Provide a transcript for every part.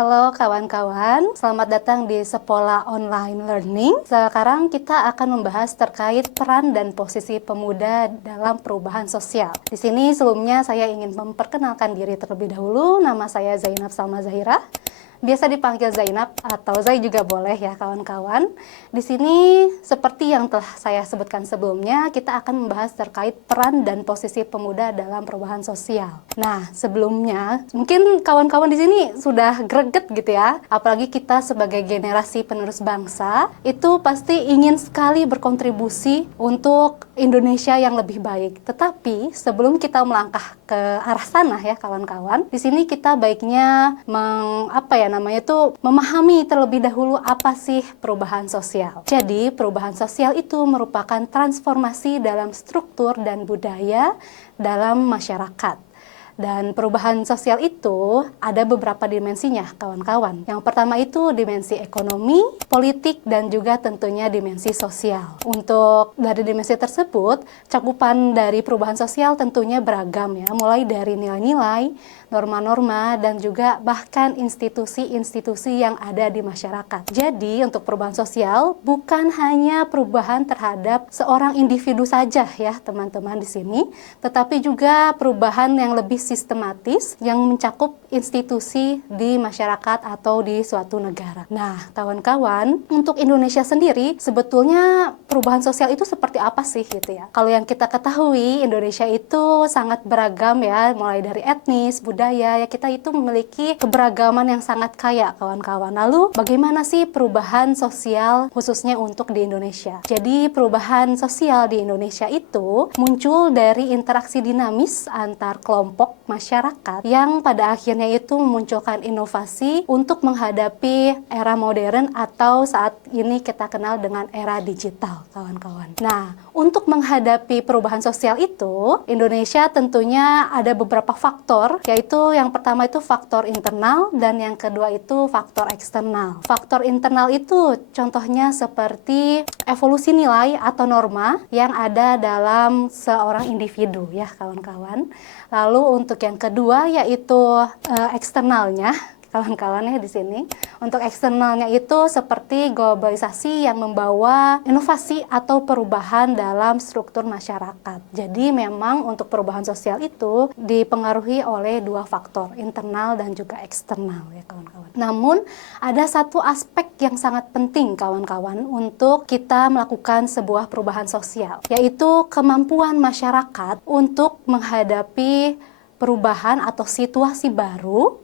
Halo kawan-kawan, selamat datang di Sepola Online Learning. Sekarang kita akan membahas terkait peran dan posisi pemuda dalam perubahan sosial. Di sini sebelumnya saya ingin memperkenalkan diri terlebih dahulu. Nama saya Zainab Salma Zahira. Biasa dipanggil Zainab atau Zai juga boleh ya kawan-kawan. Di sini seperti yang telah saya sebutkan sebelumnya, kita akan membahas terkait peran dan posisi pemuda dalam perubahan sosial. Nah, sebelumnya mungkin kawan-kawan di sini sudah greget gitu ya. Apalagi kita sebagai generasi penerus bangsa, itu pasti ingin sekali berkontribusi untuk Indonesia yang lebih baik. Tetapi sebelum kita melangkah ke arah sana ya kawan-kawan, di sini kita baiknya memahami terlebih dahulu apa sih perubahan sosial. Jadi, perubahan sosial itu merupakan transformasi dalam struktur dan budaya dalam masyarakat. Dan perubahan sosial itu ada beberapa dimensinya, kawan-kawan. Yang pertama itu dimensi ekonomi, politik, dan juga tentunya dimensi sosial. Untuk dari dimensi tersebut, cakupan dari perubahan sosial tentunya beragam ya, mulai dari nilai-nilai, norma-norma, dan juga bahkan institusi-institusi yang ada di masyarakat. Jadi, untuk perubahan sosial bukan hanya perubahan terhadap seorang individu saja ya, teman-teman di sini, tetapi juga perubahan yang lebih sistematis yang mencakup institusi di masyarakat atau di suatu negara. Nah, kawan-kawan, untuk Indonesia sendiri sebetulnya perubahan sosial itu seperti apa sih gitu ya? Kalau yang kita ketahui, Indonesia itu sangat beragam ya, mulai dari etnis, budaya, ya kita itu memiliki keberagaman yang sangat kaya, kawan-kawan. Lalu, bagaimana sih perubahan sosial khususnya untuk di Indonesia? Jadi, perubahan sosial di Indonesia itu muncul dari interaksi dinamis antar kelompok masyarakat yang pada akhirnya itu memunculkan inovasi untuk menghadapi era modern atau saat ini kita kenal dengan era digital, kawan-kawan. Nah, untuk menghadapi perubahan sosial itu, Indonesia tentunya ada beberapa faktor, yaitu yang pertama itu faktor internal dan yang kedua itu faktor eksternal. Faktor internal itu contohnya seperti evolusi nilai atau norma yang ada dalam seorang individu ya kawan-kawan. Lalu untuk yang kedua yaitu eksternalnya, kawan-kawan ya di sini. Untuk eksternalnya itu seperti globalisasi yang membawa inovasi atau perubahan dalam struktur masyarakat. Jadi memang untuk perubahan sosial itu dipengaruhi oleh dua faktor, internal dan juga eksternal ya kawan-kawan. Namun ada satu aspek yang sangat penting kawan-kawan untuk kita melakukan sebuah perubahan sosial, yaitu kemampuan masyarakat untuk menghadapi perubahan atau situasi baru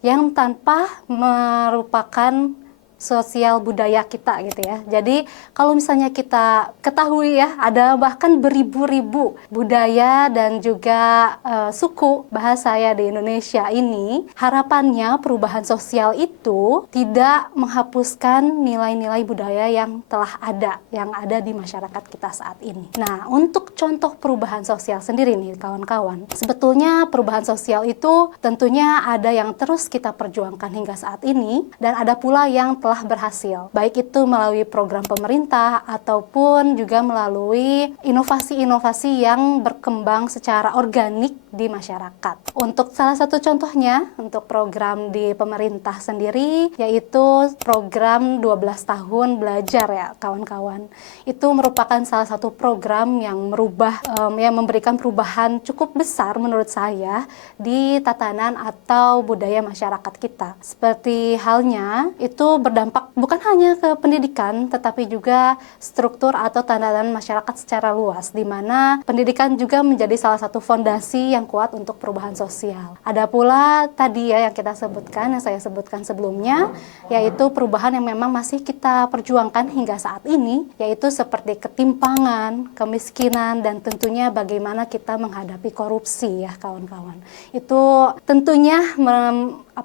yang tanpa merupakan sosial budaya kita gitu ya. Jadi kalau misalnya kita ketahui ya, ada bahkan beribu-ribu budaya dan juga suku bahasa ya di Indonesia ini, harapannya perubahan sosial itu tidak menghapuskan nilai-nilai budaya yang telah ada, yang ada di masyarakat kita saat ini. Nah, untuk contoh perubahan sosial sendiri nih kawan-kawan, sebetulnya perubahan sosial itu tentunya ada yang terus kita perjuangkan hingga saat ini, dan ada pula yang telah berhasil, baik itu melalui program pemerintah ataupun juga melalui inovasi-inovasi yang berkembang secara organik di masyarakat. Untuk salah satu contohnya, untuk program di pemerintah sendiri, yaitu program 12 tahun belajar ya kawan-kawan. Itu merupakan salah satu program yang merubah, yang memberikan perubahan cukup besar menurut saya di tatanan atau budaya masyarakat kita. Seperti halnya, itu berdampak bukan hanya ke pendidikan, tetapi juga struktur atau tatanan masyarakat secara luas, di mana pendidikan juga menjadi salah satu fondasi yang kuat untuk perubahan sosial. Ada pula tadi ya yang kita sebutkan, yang saya sebutkan sebelumnya, yaitu perubahan yang memang masih kita perjuangkan hingga saat ini, yaitu seperti ketimpangan, kemiskinan, dan tentunya bagaimana kita menghadapi korupsi ya kawan-kawan. Itu tentunya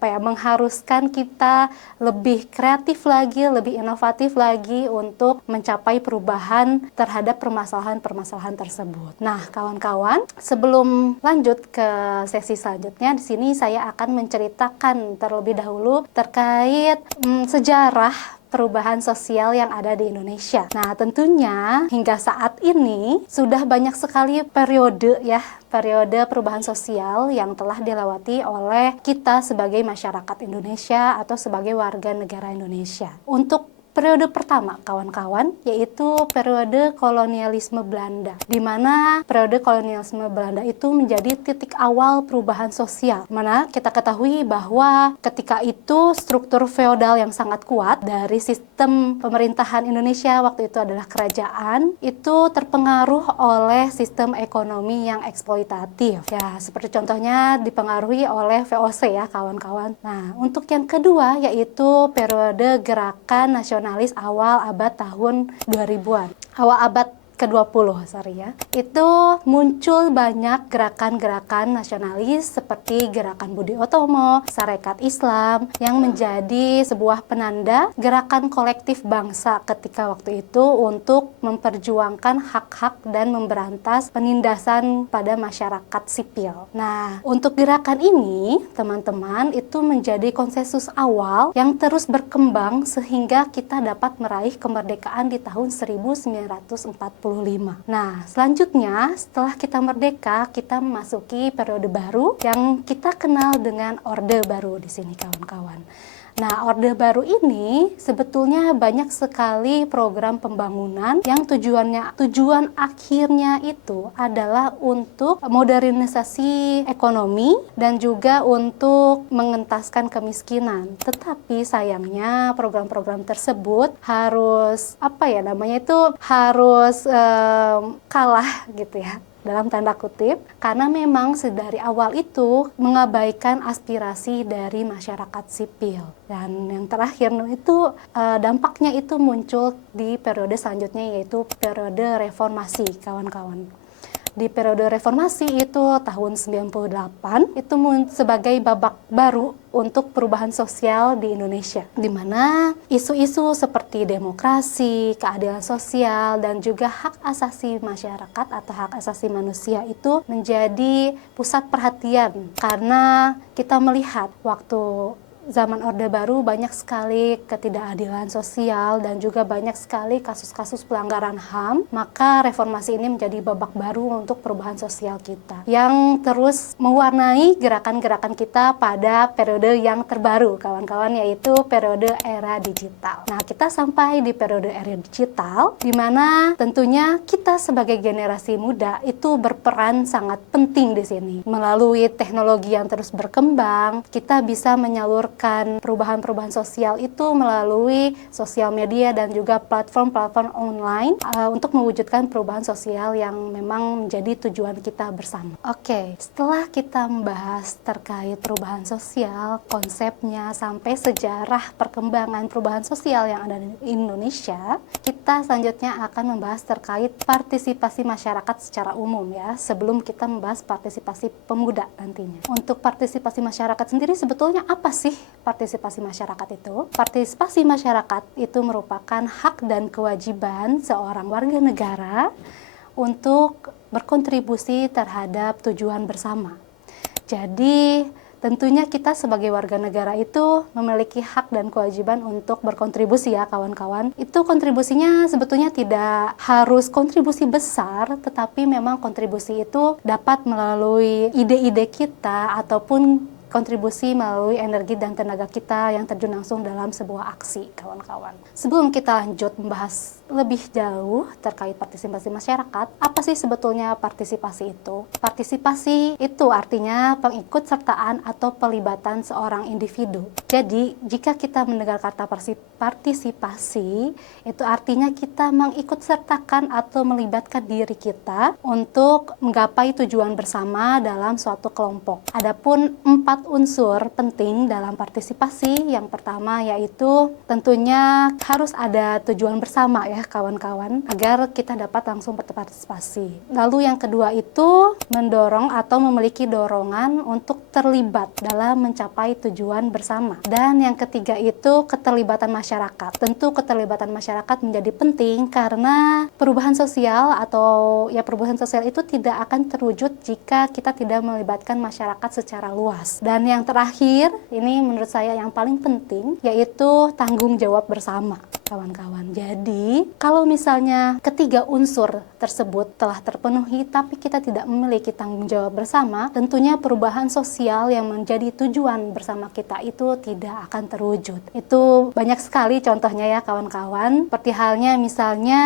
mengharuskan kita lebih kreatif lagi, lebih inovatif lagi untuk mencapai perubahan terhadap permasalahan-permasalahan tersebut. Nah, kawan-kawan, sebelum lanjut ke sesi selanjutnya, di sini saya akan menceritakan terlebih dahulu terkait sejarah perubahan sosial yang ada di Indonesia. Nah, tentunya hingga saat ini sudah banyak sekali periode perubahan sosial yang telah dilewati oleh kita sebagai masyarakat Indonesia atau sebagai warga negara Indonesia. Untuk periode pertama, kawan-kawan, yaitu periode kolonialisme Belanda, di mana periode kolonialisme Belanda itu menjadi titik awal perubahan sosial. Mana kita ketahui bahwa ketika itu struktur feodal yang sangat kuat dari sistem pemerintahan Indonesia waktu itu adalah kerajaan, itu terpengaruh oleh sistem ekonomi yang eksploitatif. Ya, seperti contohnya dipengaruhi oleh VOC ya, kawan-kawan. Nah, untuk yang kedua yaitu periode gerakan nasionalis awal abad tahun 2000-an. Awal abad ke-20, itu muncul banyak gerakan-gerakan nasionalis seperti Gerakan Budi Utomo, Sarekat Islam, yang menjadi sebuah penanda gerakan kolektif bangsa ketika waktu itu untuk memperjuangkan hak-hak dan memberantas penindasan pada masyarakat sipil. Nah, untuk gerakan ini, teman-teman, itu menjadi konsensus awal yang terus berkembang sehingga kita dapat meraih kemerdekaan di tahun 1945. Nah, selanjutnya setelah kita merdeka, kita memasuki periode baru yang kita kenal dengan Orde Baru di sini, kawan-kawan. Nah, Orde Baru ini sebetulnya banyak sekali program pembangunan yang tujuan akhirnya itu adalah untuk modernisasi ekonomi dan juga untuk mengentaskan kemiskinan. Tetapi sayangnya program-program tersebut harus kalah gitu ya, dalam tanda kutip, karena memang dari awal itu mengabaikan aspirasi dari masyarakat sipil. Dan yang terakhir itu dampaknya itu muncul di periode selanjutnya, yaitu periode reformasi, kawan-kawan. Di periode reformasi itu tahun 98 itu sebagai babak baru untuk perubahan sosial di Indonesia, di mana isu-isu seperti demokrasi, keadilan sosial, dan juga hak asasi masyarakat atau hak asasi manusia itu menjadi pusat perhatian, karena kita melihat waktu zaman Orde Baru banyak sekali ketidakadilan sosial dan juga banyak sekali kasus-kasus pelanggaran HAM, maka reformasi ini menjadi babak baru untuk perubahan sosial kita yang terus mewarnai gerakan-gerakan kita pada periode yang terbaru, kawan-kawan, yaitu periode era digital. Nah, kita sampai di periode era digital di mana tentunya kita sebagai generasi muda itu berperan sangat penting di sini. Melalui teknologi yang terus berkembang, kita bisa menyalurkan perubahan-perubahan sosial itu melalui sosial media dan juga platform-platform online untuk mewujudkan perubahan sosial yang memang menjadi tujuan kita bersama. Oke, setelah kita membahas terkait perubahan sosial, konsepnya sampai sejarah perkembangan perubahan sosial yang ada di Indonesia, kita selanjutnya akan membahas terkait partisipasi masyarakat secara umum ya, sebelum kita membahas partisipasi pemuda nantinya. Untuk partisipasi masyarakat sendiri sebetulnya apa sih partisipasi masyarakat itu? Partisipasi masyarakat itu merupakan hak dan kewajiban seorang warga negara untuk berkontribusi terhadap tujuan bersama. Jadi, tentunya kita sebagai warga negara itu memiliki hak dan kewajiban untuk berkontribusi ya, kawan-kawan. Itu kontribusinya sebetulnya tidak harus kontribusi besar, tetapi memang kontribusi itu dapat melalui ide-ide kita ataupun kontribusi melalui energi dan tenaga kita yang terjun langsung dalam sebuah aksi, kawan-kawan. Sebelum kita lanjut membahas lebih jauh terkait partisipasi masyarakat, apa sih sebetulnya partisipasi itu? Partisipasi itu artinya pengikutsertaan atau pelibatan seorang individu. Jadi, jika kita mendengar kata partisipasi, itu artinya kita mengikutsertakan atau melibatkan diri kita untuk menggapai tujuan bersama dalam suatu kelompok. Adapun 4 unsur penting dalam partisipasi. Yang pertama yaitu tentunya harus ada tujuan bersama ya, ya kawan-kawan, agar kita dapat langsung berpartisipasi. Lalu yang kedua itu mendorong atau memiliki dorongan untuk terlibat dalam mencapai tujuan bersama. Dan yang ketiga itu keterlibatan masyarakat. Tentu keterlibatan masyarakat menjadi penting karena perubahan sosial itu tidak akan terwujud jika kita tidak melibatkan masyarakat secara luas. Dan yang terakhir, ini menurut saya yang paling penting, yaitu tanggung jawab bersama, kawan-kawan. Jadi, kalau misalnya ketiga unsur tersebut telah terpenuhi, tapi kita tidak memiliki tanggung jawab bersama, tentunya perubahan sosial yang menjadi tujuan bersama kita itu tidak akan terwujud. Itu banyak sekali contohnya ya kawan-kawan. Seperti halnya misalnya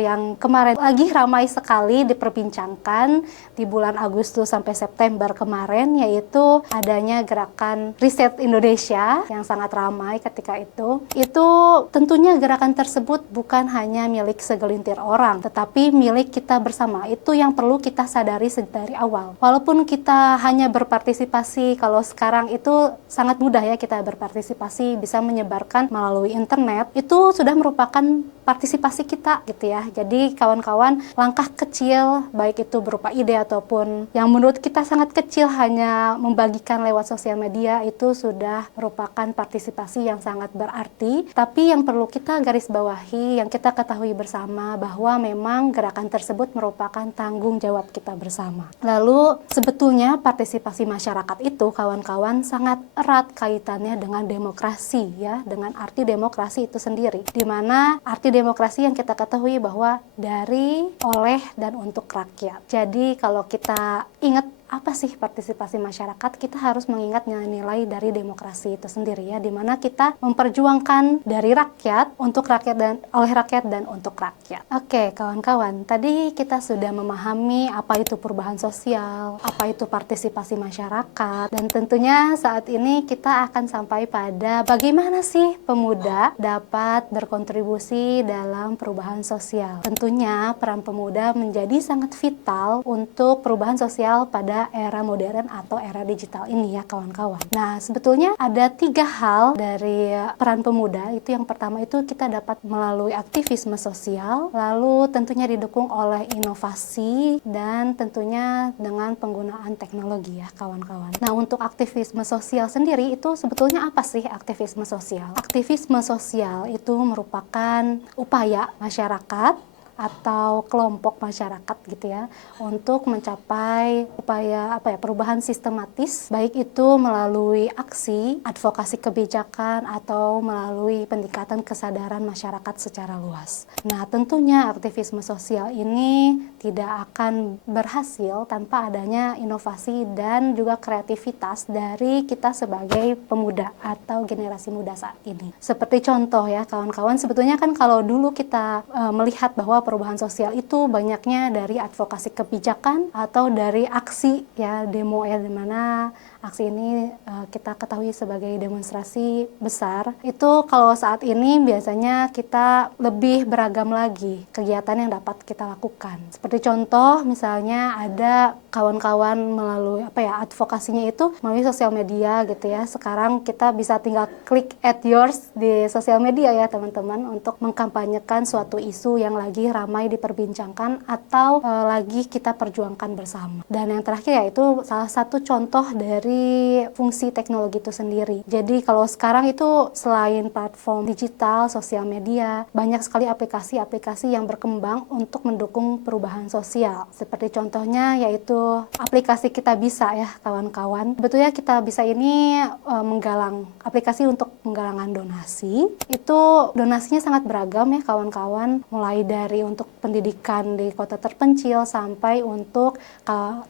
yang kemarin lagi ramai sekali diperbincangkan di bulan Agustus sampai September kemarin, yaitu adanya gerakan Riset Indonesia yang sangat ramai ketika itu. Itu tentunya gerakan tersebut bukan hanya milik segelintir orang, tetapi milik kita bersama. Itu yang perlu kita sadari dari awal. Walaupun kita hanya berpartisipasi, kalau sekarang itu sangat mudah ya kita berpartisipasi, bisa menyebarkan melalui internet, itu sudah merupakan partisipasi kita gitu ya. Jadi kawan-kawan, langkah kecil, baik itu berupa ide ataupun yang menurut kita sangat kecil, hanya membagikan lewat sosial media, itu sudah merupakan partisipasi yang sangat berarti. Tapi yang perlu kita garis bawahi, yang kita ketahui bersama, bahwa memang gerakan tersebut merupakan tanggung jawab kita bersama. Lalu sebetulnya partisipasi masyarakat itu kawan-kawan sangat erat kaitannya dengan demokrasi ya, dengan arti demokrasi itu sendiri. Di mana arti demokrasi yang kita ketahui bahwa dari, oleh, dan untuk rakyat. Jadi kalau kita ingat apa sih partisipasi masyarakat, kita harus mengingat nilai-nilai dari demokrasi itu sendiri ya, di mana kita memperjuangkan dari rakyat, untuk rakyat, dan oleh rakyat, dan untuk rakyat. Oke kawan-kawan, tadi kita sudah memahami apa itu perubahan sosial, apa itu partisipasi masyarakat, dan tentunya saat ini kita akan sampai pada bagaimana sih pemuda dapat berkontribusi dalam perubahan sosial. Tentunya peran pemuda menjadi sangat vital untuk perubahan sosial pada era modern atau era digital ini ya kawan-kawan. Nah sebetulnya ada 3 hal dari peran pemuda. Itu yang pertama itu kita dapat melalui aktivisme sosial, lalu tentunya didukung oleh inovasi, dan tentunya dengan penggunaan teknologi ya kawan-kawan. Nah untuk aktivisme sosial sendiri itu sebetulnya apa sih aktivisme sosial? Aktivisme sosial itu merupakan upaya masyarakat atau kelompok masyarakat gitu ya, untuk mencapai upaya perubahan sistematis, baik itu melalui aksi, advokasi kebijakan, atau melalui peningkatan kesadaran masyarakat secara luas. Nah tentunya aktivisme sosial ini tidak akan berhasil tanpa adanya inovasi dan juga kreativitas dari kita sebagai pemuda atau generasi muda saat ini. Seperti contoh ya kawan-kawan, sebetulnya kan kalau dulu kita melihat bahwa perubahan sosial itu banyaknya dari advokasi kebijakan atau dari aksi ya, demo ya, dimana aksi ini kita ketahui sebagai demonstrasi besar. Itu kalau saat ini biasanya kita lebih beragam lagi kegiatan yang dapat kita lakukan. Seperti contoh misalnya ada kawan-kawan melalui advokasinya itu melalui sosial media gitu ya. Sekarang kita bisa tinggal klik add yours di sosial media ya teman-teman, untuk mengkampanyekan suatu isu yang lagi ramai diperbincangkan atau lagi kita perjuangkan bersama. Dan yang terakhir yaitu salah satu contoh dari fungsi teknologi itu sendiri. Jadi kalau sekarang itu selain platform digital, sosial media, banyak sekali aplikasi-aplikasi yang berkembang untuk mendukung perubahan sosial. Seperti contohnya yaitu aplikasi Kita Bisa ya kawan-kawan. Sebetulnya Kita Bisa ini menggalang aplikasi untuk menggalangan donasi. Itu donasinya sangat beragam ya kawan-kawan, mulai dari untuk pendidikan di kota terpencil sampai untuk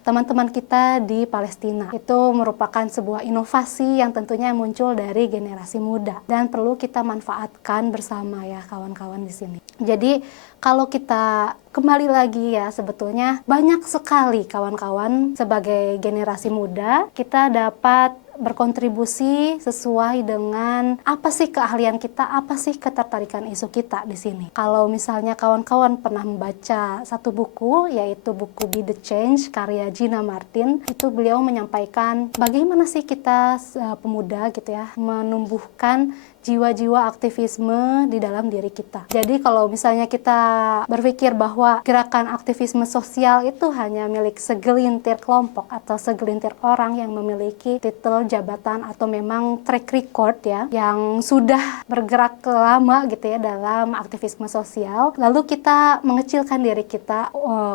teman-teman kita di Palestina. Itu merupakan sebuah inovasi yang tentunya muncul dari generasi muda dan perlu kita manfaatkan bersama ya kawan-kawan di sini. Jadi kalau kita kembali lagi ya, sebetulnya banyak sekali kawan-kawan sebagai generasi muda kita dapat berkontribusi sesuai dengan apa sih keahlian kita, apa sih ketertarikan isu kita di sini. Kalau misalnya kawan-kawan pernah membaca satu buku, yaitu buku Be the Change karya Gina Martin, itu beliau menyampaikan bagaimana sih kita pemuda gitu ya menumbuhkan jiwa-jiwa aktivisme di dalam diri kita. Jadi kalau misalnya kita berpikir bahwa gerakan aktivisme sosial itu hanya milik segelintir kelompok atau segelintir orang yang memiliki titel, jabatan, atau memang track record ya, yang sudah bergerak lama gitu ya dalam aktivisme sosial, lalu kita mengecilkan diri kita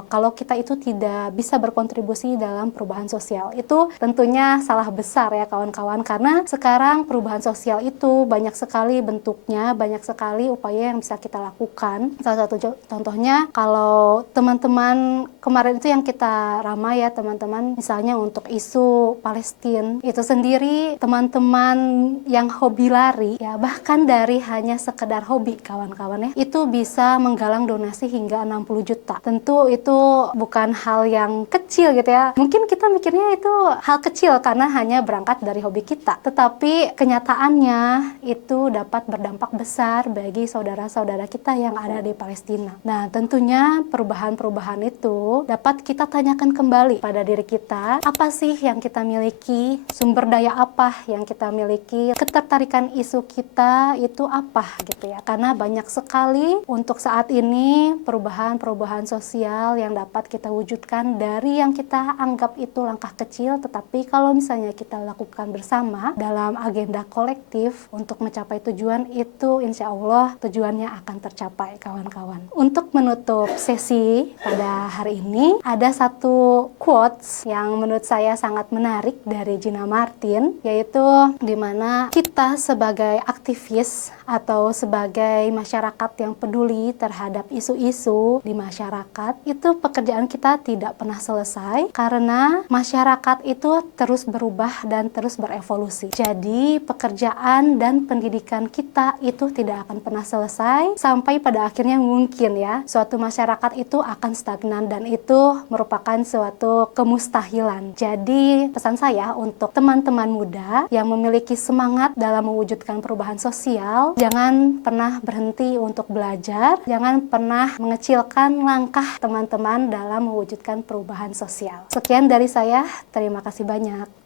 kalau kita itu tidak bisa berkontribusi dalam perubahan sosial. Itu tentunya salah besar ya kawan-kawan, karena sekarang perubahan sosial itu banyak sekali bentuknya, banyak sekali upaya yang bisa kita lakukan. Salah satu contohnya, kalau teman-teman kemarin itu yang kita ramai ya teman-teman, misalnya untuk isu Palestina itu sendiri, teman-teman yang hobi lari ya, bahkan dari hanya sekedar hobi kawan-kawan ya, itu bisa menggalang donasi hingga 60 juta. Tentu itu bukan hal yang kecil gitu ya. Mungkin kita mikirnya itu hal kecil karena hanya berangkat dari hobi kita, tetapi kenyataannya itu dapat berdampak besar bagi saudara-saudara kita yang ada di Palestina. Nah, tentunya perubahan-perubahan itu dapat kita tanyakan kembali pada diri kita, apa sih yang kita miliki, sumber daya apa yang kita miliki, ketertarikan isu kita itu apa gitu ya. Karena banyak sekali untuk saat ini perubahan-perubahan sosial yang dapat kita wujudkan dari yang kita anggap itu langkah kecil, tetapi kalau misalnya kita lakukan bersama dalam agenda kolektif untuk mencapai tujuan itu, insya Allah tujuannya akan tercapai kawan-kawan. Untuk menutup sesi pada hari ini, ada satu quotes yang menurut saya sangat menarik dari Gina Martin, yaitu dimana kita sebagai aktivis atau sebagai masyarakat yang peduli terhadap isu-isu di masyarakat, itu pekerjaan kita tidak pernah selesai karena masyarakat itu terus berubah dan terus berevolusi. Jadi pekerjaan dan pendidikan kita itu tidak akan pernah selesai sampai pada akhirnya mungkin ya suatu masyarakat itu akan stagnan, dan itu merupakan suatu kemustahilan. Jadi pesan saya untuk teman-teman muda yang memiliki semangat dalam mewujudkan perubahan sosial, jangan pernah berhenti untuk belajar, jangan pernah mengecilkan langkah teman-teman dalam mewujudkan perubahan sosial. Sekian dari saya, terima kasih banyak.